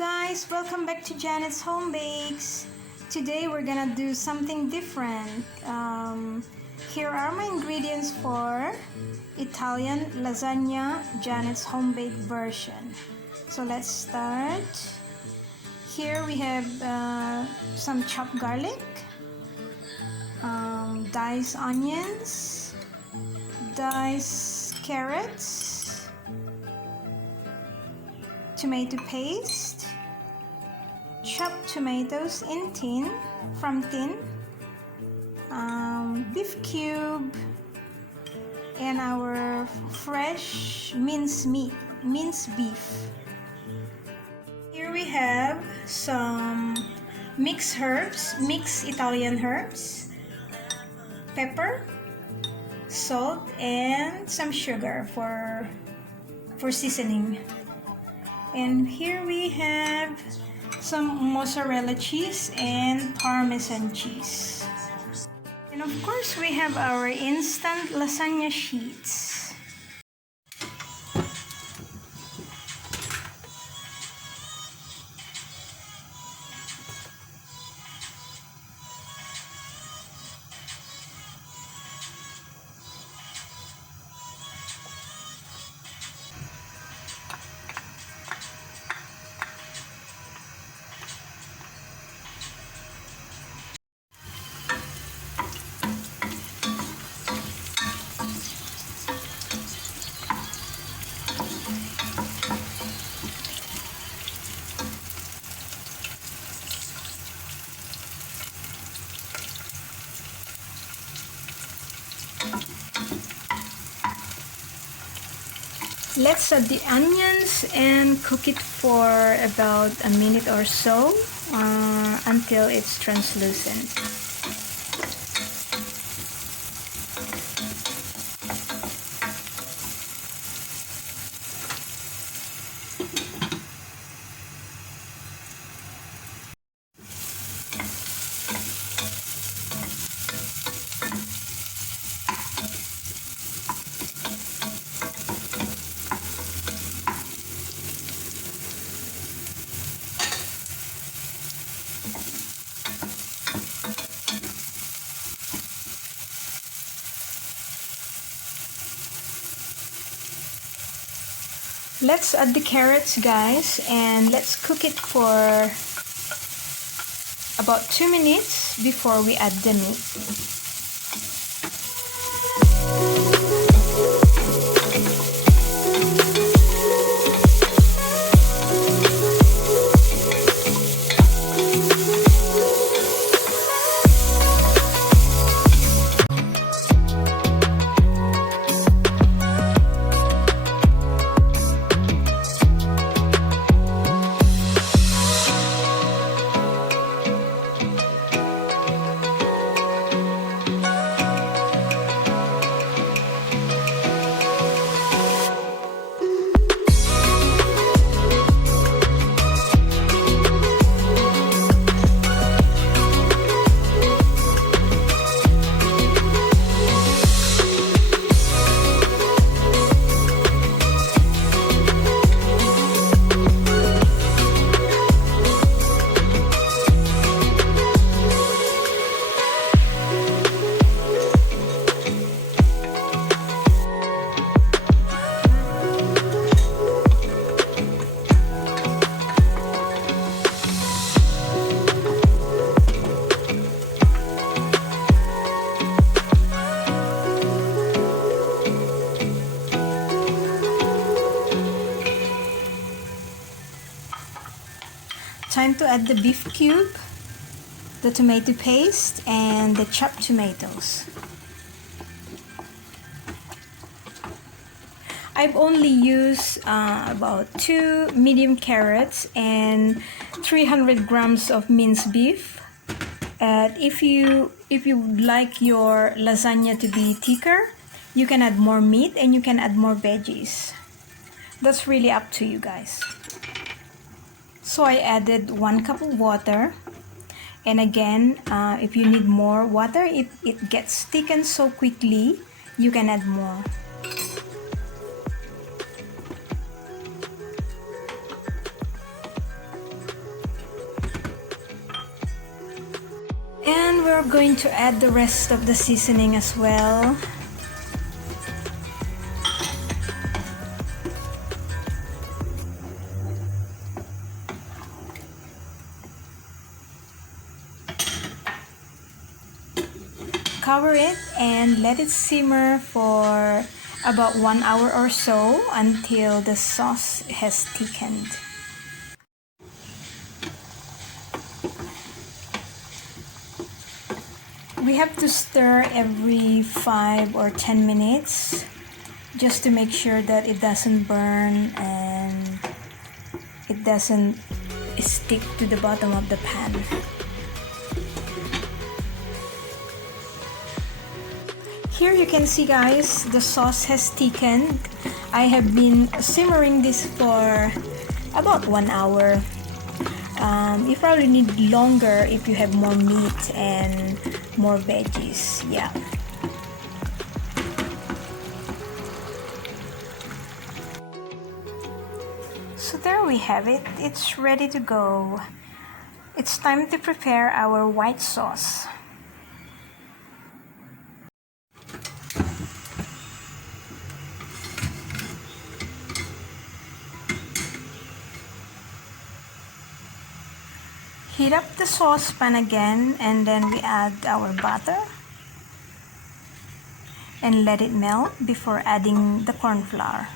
guys, welcome back to Janet's Home Bakes. Today we're gonna do something different. Here are my ingredients for Italian lasagna Janet's home bake version. So let's start. Here we have some chopped garlic, diced onions, diced carrots, tomato paste, chopped tomatoes in from tin, beef cube, and our fresh minced beef. Here we have some mixed Italian herbs, pepper, salt, and some sugar for seasoning. And here we have some mozzarella cheese and parmesan cheese. And of course we have our instant lasagna sheets. Let's add the onions and cook it for about a minute or so until it's translucent. Let's add the carrots, guys, and let's cook it for about 2 minutes before we add the meat. Time to add the beef cube, the tomato paste, and the chopped tomatoes. I've only used about 2 medium carrots and 300 grams of minced beef. If you like your lasagna to be thicker, you can add more meat and you can add more veggies. That's really up to you guys. So I added 1 cup of water, and again, if you need more water, if it gets thickened so quickly, you can add more. are going to add the rest of the seasoning as well. Cover it and let it simmer for about 1 hour or so until the sauce has thickened. We have to stir every 5 or 10 minutes just to make sure that it doesn't burn and it doesn't stick to the bottom of the pan. Here you can see, guys, the sauce has thickened. I have been simmering this for about 1 hour. You probably need longer if you have more meat and more veggies. Yeah. So there we have it. It's ready to go. It's time to prepare our white sauce. Heat up the saucepan again, and then we add our butter and let it melt before adding the corn flour.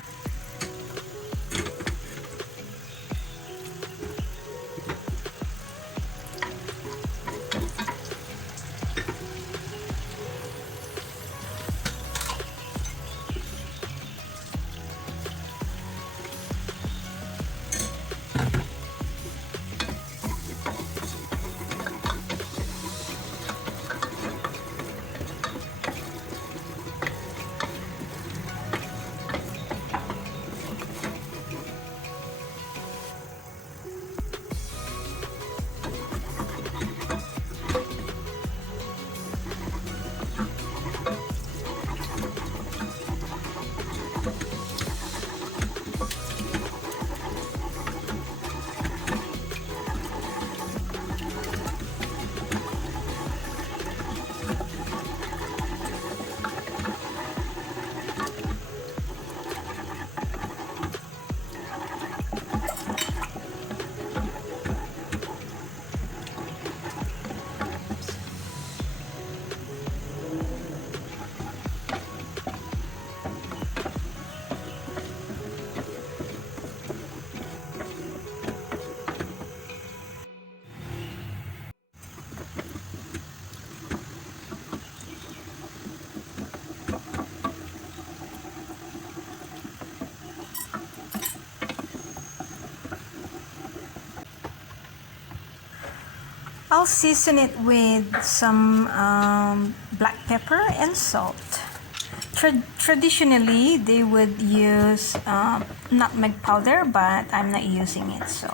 I'll season it with some black pepper and salt. Traditionally, they would use nutmeg powder, but I'm not using it, so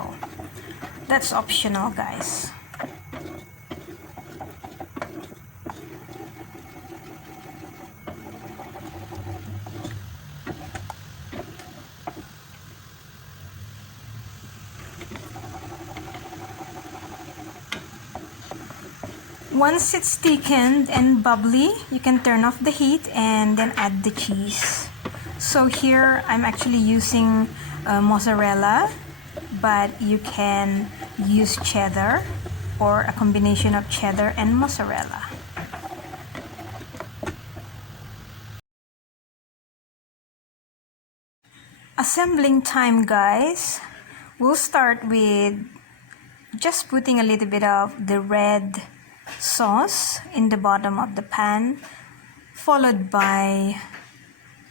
that's optional, guys. Once it's thickened and bubbly, you can turn off the heat and then add the cheese. So here I'm actually using mozzarella, but you can use cheddar or a combination of cheddar and mozzarella. Assembling time, guys. We'll start with just putting a little bit of the red sauce in the bottom of the pan, followed by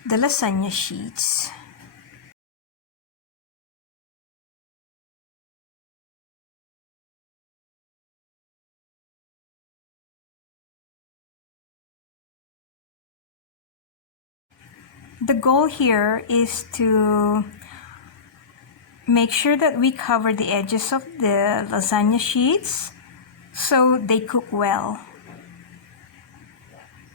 the lasagna sheets. The goal here is to make sure that we cover the edges of the lasagna sheets so they cook well.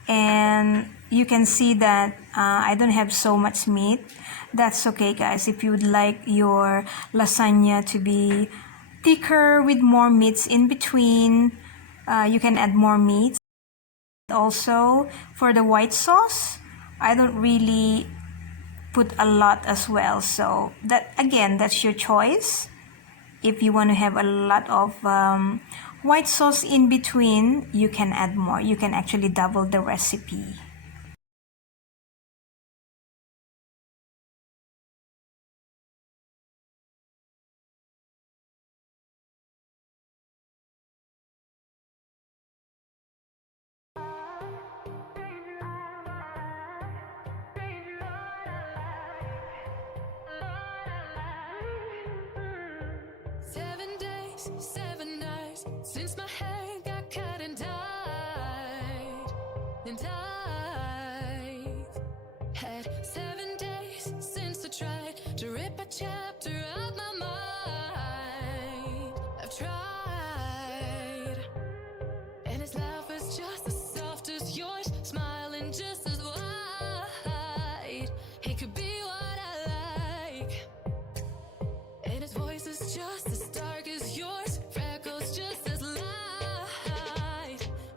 And you can see that I don't have so much meat. That's okay, guys. If you would like your lasagna to be thicker with more meats in between, You can add more meat. Also, for the white sauce, I don't really put a lot as well. So that, again, that's your choice. If you want to have a lot of white sauce in between, you can add more. You can actually double the recipe. Seven nights since my hair got cut and dyed, and I've had 7 days since I tried to rip a chapter out my mind. I've tried, and his laugh is just as soft as yours, smiling just as wide. He could be what I like, and his voice is just as dark as yours, freckles just as light.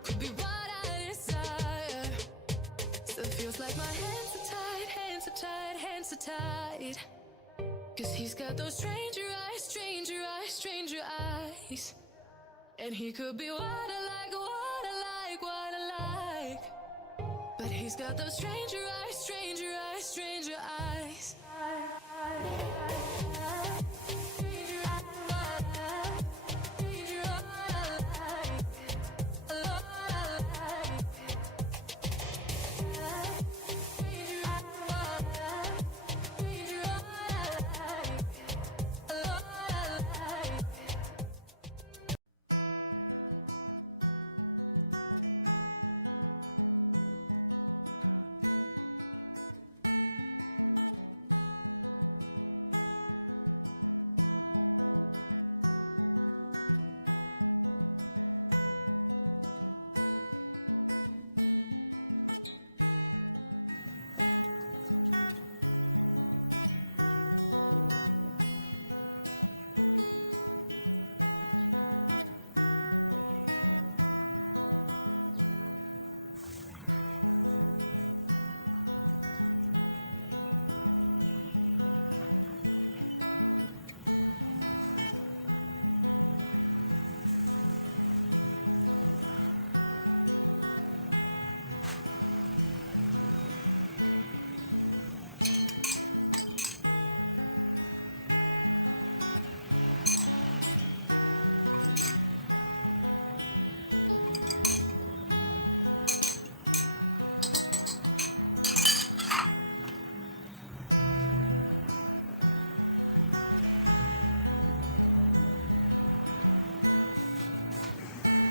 Could be what I desire. Still feels like my hands are tied, hands are tied, hands are tied. 'Cause he's got those stranger eyes, stranger eyes, stranger eyes. And he could be what I like, what I like, what I like. But he's got those stranger eyes, stranger eyes, stranger eyes.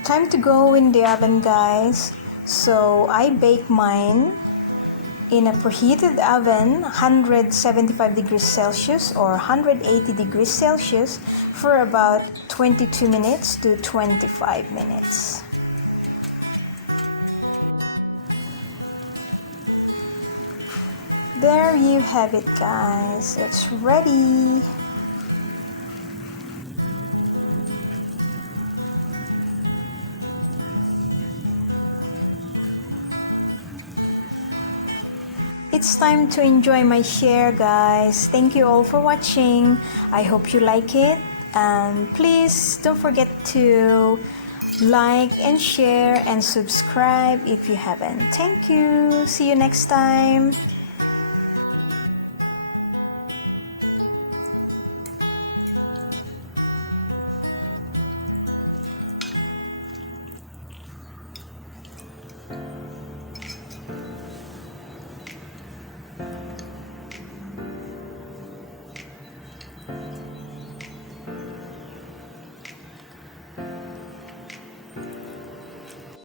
Time to go in the oven, guys. So I bake mine in a preheated oven, 175 degrees Celsius or 180 degrees Celsius for about 22 minutes to 25 minutes. There you have it, guys. It's ready. It's time to enjoy my share, guys. Thank you all for watching. I hope you like it. Please don't forget to like and share and subscribe if you haven't. Thank you. See you next time.